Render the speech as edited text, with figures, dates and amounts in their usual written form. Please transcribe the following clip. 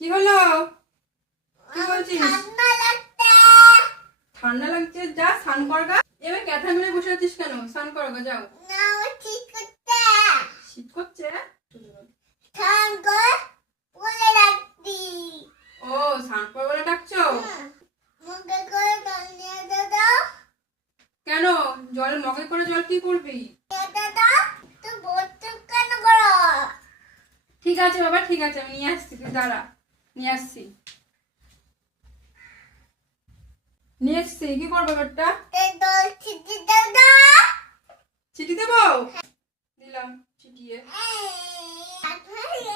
কি হলো? কি বলছিস? ঠান্ডা লাগছে, যা স্নান কর গা। এবার ক্যাথা মেরে বসে আছিস কেন? স্নান কর গা, যাও। শীত করছে? ও, স্নান কর বলে ডাকছো? কেন? জলের মগে করে জল কি করবি? ঠিক আছে বাবা, ঠিক আছে, আমি নিয়ে আসছি, তুই দাঁড়া, নিয়ে আসছি। নিয়ে এসছি, কি করবো ব্যাপারটা? চিঠি দেবো? দিলাম চিঠিয়ে।